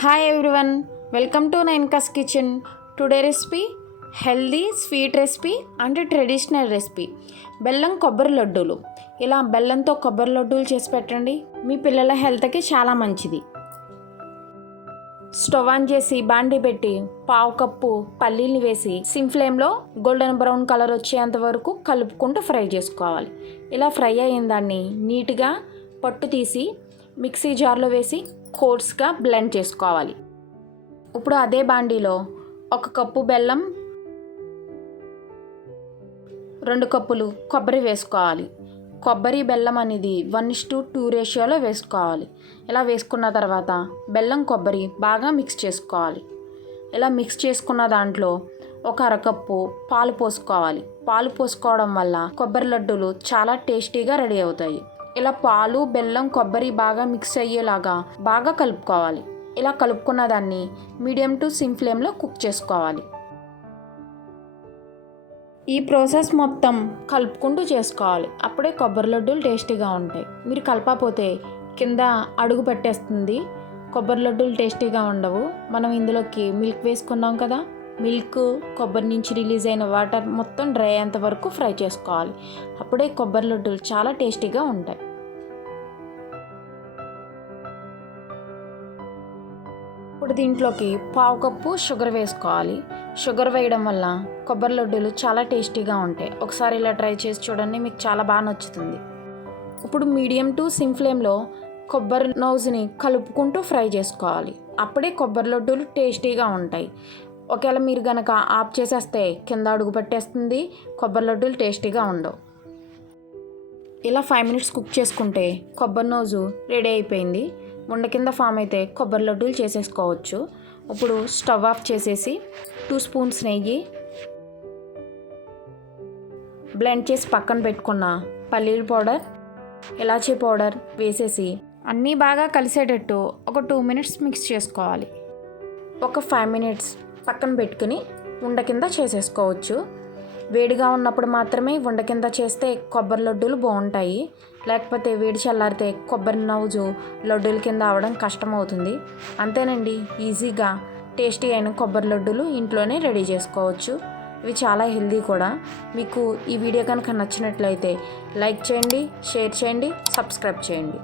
Hi everyone welcome to నైన్కాస్ kitchen today recipe healthy sweet recipe and traditional recipe బెల్లం కొబ్బరి లడ్డూలు. ఇలా బెల్లంతో కొబ్బరి లడ్డూలు చేసి పెట్టండి. మీ పిల్లల హెల్త్కి చాలా మంచిది. స్టవ్ ఆన్ చేసి బాండి పెట్టి పావు కప్పు పల్లీలు వేసి సిమ్ ఫ్లేమ్లో గోల్డెన్ బ్రౌన్ కలర్ వచ్చేంత వరకు కలుపుకుంటూ ఫ్రై చేసుకోవాలి. ఇలా ఫ్రై అయిన దాన్ని నీట్గా పట్టు తీసి మిక్సీ జార్లో వేసి కోర్స్గా బ్లెండ్ చేసుకోవాలి. ఇప్పుడు అదే బాండీలో ఒక కప్పు బెల్లం రెండు కప్పులు కొబ్బరి వేసుకోవాలి. కొబ్బరి బెల్లం అనేది వన్ ఇస్ టు టూ రేషియోలో వేసుకోవాలి. ఇలా వేసుకున్న తర్వాత బెల్లం కొబ్బరి బాగా మిక్స్ చేసుకోవాలి. ఇలా మిక్స్ చేసుకున్న దాంట్లో ఒక అరకప్పు పాలు పోసుకోవాలి. పాలు పోసుకోవడం వల్ల కొబ్బరి లడ్డూలు చాలా టేస్టీగా రెడీ అవుతాయి. ఇలా పాలు బెల్లం కొబ్బరి బాగా మిక్స్ అయ్యేలాగా బాగా కలుపుకోవాలి. ఇలా కలుపుకున్న దాన్ని మీడియం టు సిమ్ ఫ్లేమ్లో కుక్ చేసుకోవాలి. ఈ ప్రాసెస్ మొత్తం కలుపుకుంటూ చేసుకోవాలి. అప్పుడే కొబ్బరి లడ్డూలు టేస్టీగా ఉంటాయి. మీరు కలపకపోతే కింద అడుగు పెట్టేస్తుంది. కొబ్బరి లడ్డూలు టేస్టీగా ఉండవు. మనం ఇందులోకి మిల్క్ వేసుకున్నాం కదా? మిల్క్ కొబ్బరి నుంచి రిలీజ్ అయిన వాటర్ మొత్తం డ్రై అయ్యేంత వరకు ఫ్రై చేసుకోవాలి. అప్పుడే కొబ్బరి లడ్డూలు చాలా టేస్టీగా ఉంటాయి. ఇప్పుడు దీంట్లోకి పావు కప్పు షుగర్ వేసుకోవాలి. షుగర్ వేయడం వల్ల కొబ్బరి లడ్డూలు చాలా టేస్టీగా ఉంటాయి. ఒకసారి ఇలా ట్రై చేసి చూడండి మీకు చాలా బాగా నచ్చుతుంది. ఇప్పుడు మీడియం టు సిమ్ ఫ్లేమ్లో కొబ్బరి నౌజ్ని కలుపుకుంటూ ఫ్రై చేసుకోవాలి. అప్పుడే కొబ్బరి లడ్డూలు టేస్టీగా ఉంటాయి. ఒకవేళ మీరు గనక ఆఫ్ చేసేస్తే కింద అడుగు పట్టేస్తుంది కొబ్బరి లడ్డూలు టేస్టీగా ఉండవు. ఇలా ఫైవ్ మినిట్స్ కుక్ చేసుకుంటే కొబ్బరి నోజు రెడీ అయిపోయింది. ఉండ కింద ఫామ్ అయితే కొబ్బరి లడ్డూలు చేసేసుకోవచ్చు. ఇప్పుడు స్టవ్ ఆఫ్ చేసేసి టూ స్పూన్స్ నెయ్యి బ్లెండ్ చేసి పక్కన పెట్టుకున్న పల్లీల పౌడర్ ఇలాచీ పౌడర్ వేసేసి అన్నీ బాగా కలిసేటట్టు ఒక టూ మినిట్స్ మిక్స్ చేసుకోవాలి. ఒక ఫైవ్ మినిట్స్ పక్కన పెట్టుకుని ఉండ కింద చేసేసుకోవచ్చు. వేడిగా ఉన్నప్పుడు మాత్రమే ఉండ కింద చేస్తే కొబ్బరి లడ్డూలు బాగుంటాయి. లేకపోతే వేడి చల్లారితే కొబ్బరి నవ్వుజు లడ్డూల కింద అవడం కష్టమవుతుంది. అంతేనండి ఈజీగా టేస్టీ అయిన కొబ్బరి లడ్డూలు ఇంట్లోనే రెడీ చేసుకోవచ్చు. ఇవి చాలా హెల్దీ కూడా. మీకు ఈ వీడియో కనుక నచ్చినట్లయితే లైక్ చేయండి షేర్ చేయండి సబ్స్క్రైబ్ చేయండి.